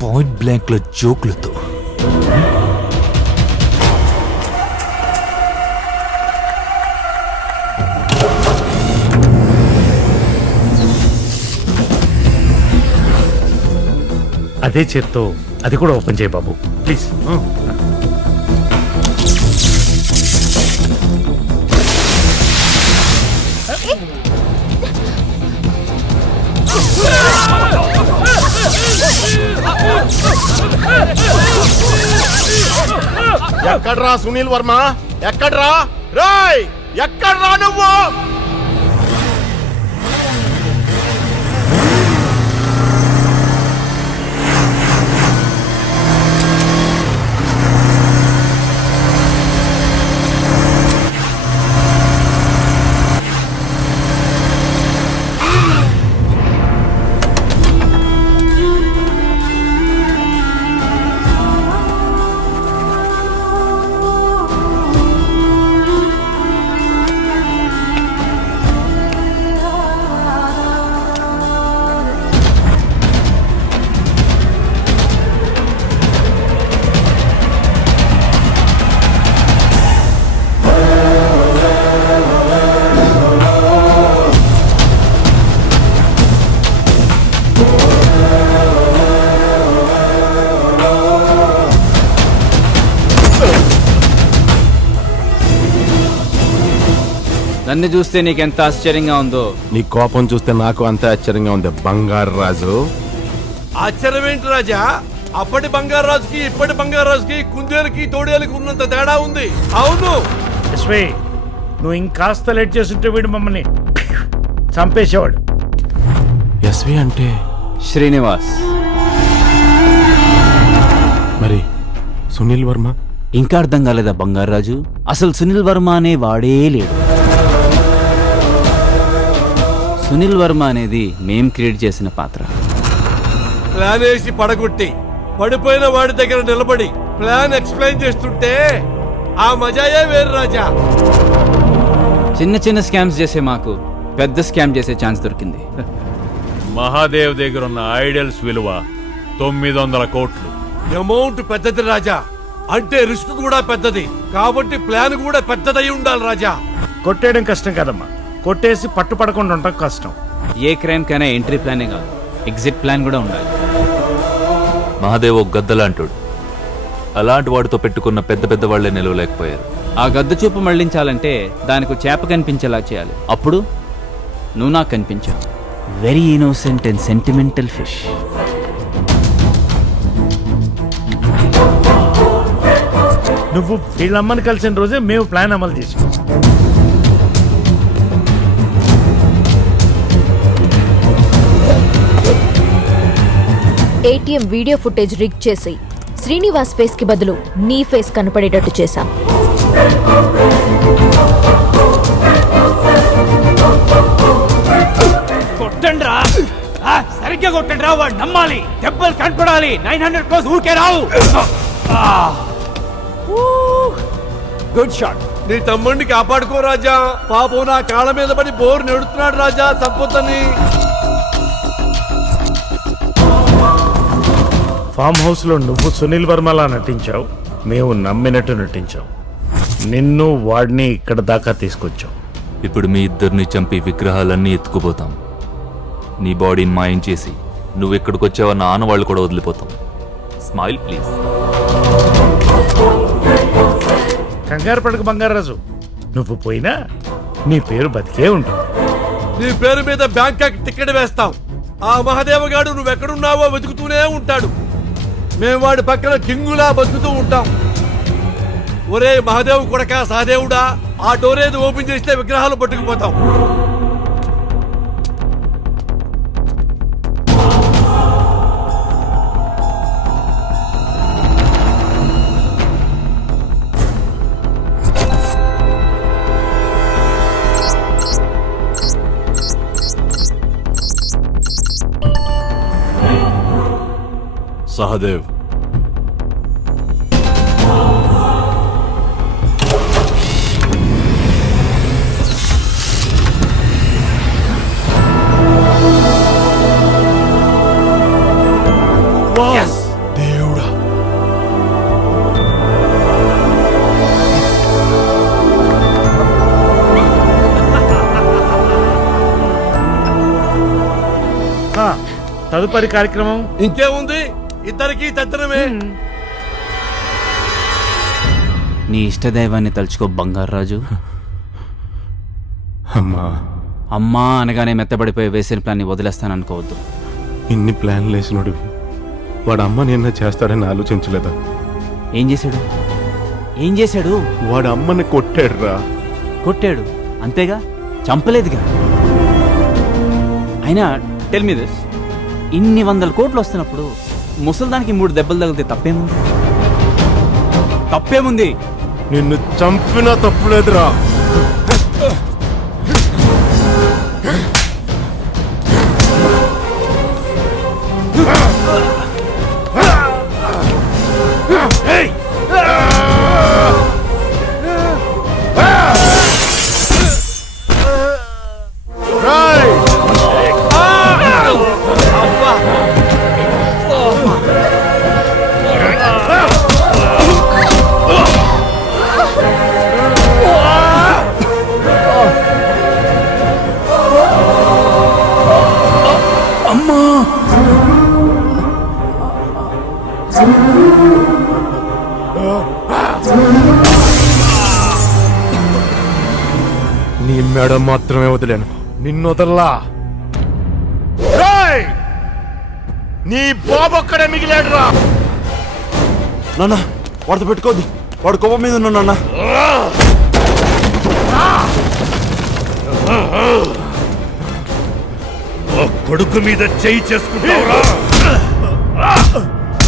Point blank లో జోకులతో అదే చేత్తో అది కూడా ఓపెన్ చేయి బాబు ప్లీజ్. ఎక్కడ్రా సునీల్ వర్మ? ఎక్కడ్రా రాయ్? ఎక్కడ్రా నువ్వు? నన్ను చూస్తే నీకెంత ఆశ్చర్యంగా ఉందో నీ కోపం చూస్తే నాకు అంత ఆశ్చర్యంగా ఉంది బంగారు రాజు. ఆశ్చర్యం ఏంటి రాజా? అప్పటి బంగారు రాజుకి ఇప్పటి బంగారు రాజుకి కుందేలుకి తోడేలుకి ఉన్నంత తేడా ఉంది. అవును యశ్వి, నువ్వు ఇంకాస్త లేట్ చేస్తుంటే వీడు మమ్మల్ని చంపేసేవాడు. ఎస్వి అంటే శ్రీనివాస్. మరి సునీల్ వర్మ? ఇంకా అర్థం కాలేదా బంగారాజు? అసలు సునీల్ వర్మ అనే వాడే లేడు. సునీల్ వర్మ అనేది మేం క్రియేట్ చేసిన పాత్ర. ప్లాన్ వేసి పడగొట్టి పడిపోయిన వాడి దగ్గర నిలబడి ప్లాన్ ఎక్స్ప్లెయిన్ చేస్తుంటే ఆ మజాయే వేరు రాజా. చిన్న చిన్న స్కామ్స్ చేసే మాకు పెద్ద స్కామ్ చేసే ఛాన్స్ దొరికింది. మహాదేవ్ దగ్గర ఉన్న ఐడల్స్ విలువ 900 కోట్లు. అమౌంట్ పెద్దది రాజా, అంటే రిస్క్ కూడా పెద్దది, కాబట్టి ప్లాన్ కూడా పెద్దదై ఉండాలి రాజా. కొట్టేయడం కష్టం కదమ్మా, కొట్టేసి పట్టుపడకుండా ఉండటం కష్టం. ఏ క్రైమ్ కైనా ఎంట్రీ ప్లానే కాదు, ఎగ్జిట్ ప్లాన్ కూడా ఉండాలి. మహాదేవ్ ఒక గద్దలాంటోడు. అలాంటి వాడితో పెట్టుకున్న పెద్ద పెద్ద వాళ్లే నిలవలేకపోయారు. ఆ గద్ద చూపు మళ్లించాలంటే దానికి చేప కనిపించేలా చేయాలి. అప్పుడు నువ్వు నాకు కనిపించావు. Very innocent and sentimental fish. నువ్వు వీళ్ళమ్మని కలిసిన రోజే మేము ప్లాన్ అమలు చేసాం. ఏటీఎం వీడియో ఫుటేజ్ రిగ్ చేసి శ్రీనివాస్ ఫేస్ కి బదులు నీ ఫేస్ కనపడేటట్టు చేశాం. కొట్టండ్రా, సరిగ్గా కొట్టండ్రా, వాడు నమ్మాలి, దెబ్బలు కనపడాలి. 900 క్రోస్ ఊరికే రావు. Good shot. నీ తమ్ముడిని కాపాడుకో రాజా. పాపం నా కాళ్ళ మీద పడి బోరు నెడుతున్నాడు రాజా, తప్పొద్దని. ఫామ్ హౌస్ లో నువ్వు సునీల్ వర్మలా నటించావు, మేము నమ్మినట్టు నటించావు. నిన్ను వాడిని ఇక్కడ దాకా తీసుకొచ్చావు. ఇప్పుడు మీ ఇద్దరిని చంపి విగ్రహాలన్నీ ఎత్తుకుపోతాం. నీ బాడీని మాయం చేసి నువ్వు ఎక్కడికి వచ్చావన్న ఆనవాళ్ళు కూడా వదిలిపోతాం. Smile please. కంగారు పడక బంగారాజు, నువ్వు పోయినా నీ పేరు బతికే ఉంటుంది. నీ పేరు మీద బ్యాంకాక్ టికెట్ వేస్తాం. ఆ మహాదేవగాడు నువ్వెక్కడున్నావో వెతుకుతూనే ఉంటాడు. మేము వాడి పక్కన కింగులా బతుకుతూ ఉంటాం. ఒరే మహాదేవ్ కొడక సహదేవుడా, ఆ డోర్ ఏది ఓపెన్ చేస్తే విగ్రహాలు పట్టుకుపోతాం. సహదేవ్, తదుపరి కార్యక్రమం ఇంకేముంది, ఇద్దరికి తద్దనమే. నీ ఇష్టదైవాన్ని తలుచుకో బంగారాజు. అమ్మా, అమ్మా అనగానే మెత్తబడిపోయే వేసిన ప్లాన్ని వదిలేస్తాననుకోవద్దు. ఇన్ని ప్లాన్లు వేసినోడివి వాడు అమ్మ నిన్న చేస్తాడని ఆలోచించలేదా? ఏం చేశాడు? ఏం చేశాడు? వాడు అమ్మని కొట్టాడురా. కొట్టాడు అంతేగా, చంపలేదుగా. అయినా టెల్ మీ దిస్, ఇన్ని 100 కోట్లు వస్తున్నప్పుడు ముసల్దానికి 3 దెబ్బలు తగిలితే తప్పేముంది? తప్పేముంది? నిన్ను చంపినా తప్పులేదురా. నీ మెడ మాత్రమే వదిలేను, నిన్ను వదల్లా. రేయ్! నీ బాబు ఒక్కడే మిగిలాడురా. నాన్న వాడితో పెట్టుకోద్దు, వాడు కోపం మీద ఉన్నా నాన్న. కొడుకు మీద చేయి చేసుకుంటావురా.